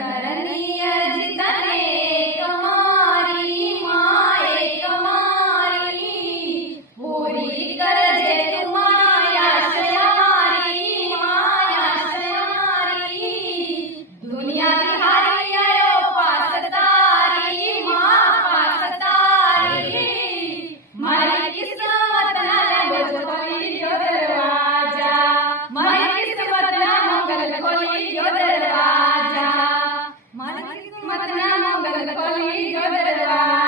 अंतरनीय जितने कमारी माए कमारी पूरी करजे तू माया शयारी माया शयारी दुनिया बिहारी आयो पासतारी माँ पासतारी मारी किस्मत ना लगो खोली जो दरवाजा मारी किस्मत ना मंगल खोली जो दरवाजा मारी किस्मत ना मंगल खोली जो दरवाजा।